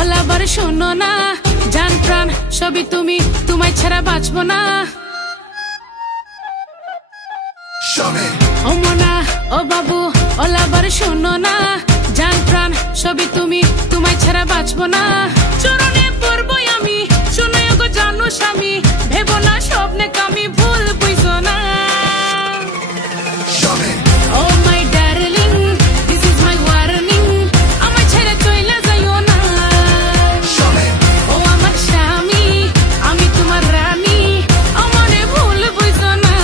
ওলাবার শোনো না, জান প্রাণ সবই তুমি, তোমায় ছাড়া বাঁচবো না। ও মনা ও বাবু ওলাবার শোনো না, জান প্রাণ সবই তুমি, তোমায় ছাড়া বাঁচবো না। চরণে পড়বই আমি, শুনো গো জানো স্বামী, ভেবো না স্বপ্নে কামি, ভুল বুঝো না। Oh my darling, this is my warning, আমায় ছেড়ে চইলা যাইও না। ও আমার স্বামী, আমি তোমার রানী, আমারে ভুল বুঝো না।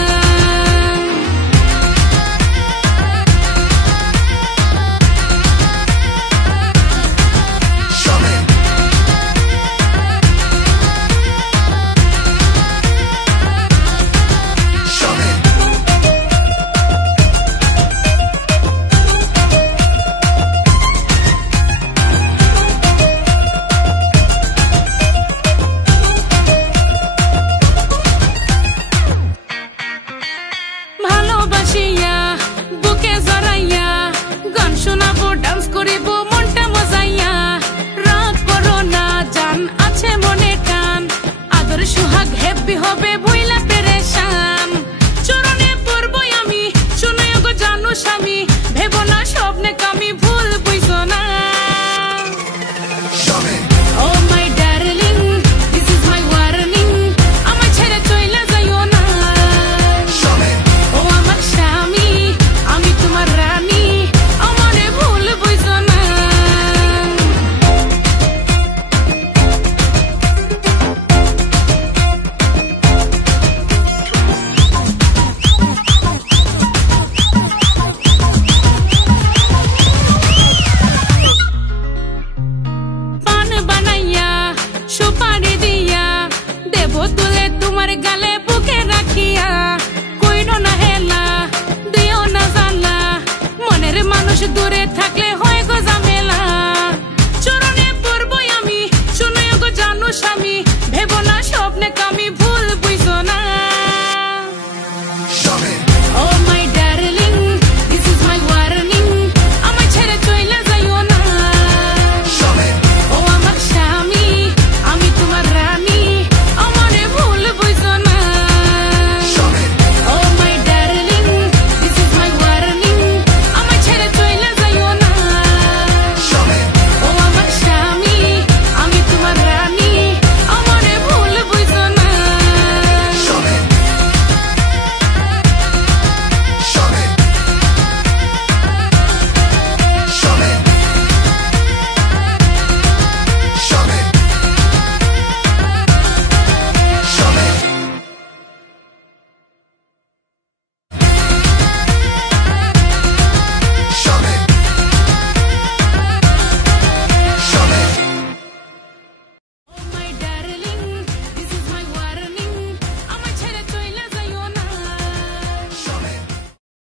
ভালোবাসিয়া বুকে জড়াইয়া গান শোনাবো, ডান্স করিব মনটা মজাইয়া। রাগ করো না জান, আছে মনে টান, আদর সুহাগ হ্যাপি হবে ভুইলা পেরেশান। চরণে পড়বই আমি, শুনো গো জানো স্বামী, ভেবো না স্বপ্নে কামি, ভুল বুঝো না। Oh my darling, this is my warning, আমায় ছেড়ে চইলা যাইও না। ও আমার স্বামী, আমি তোমার রানী, আমারে ভুল বুঝো না। পান বানাইয়া সুপারি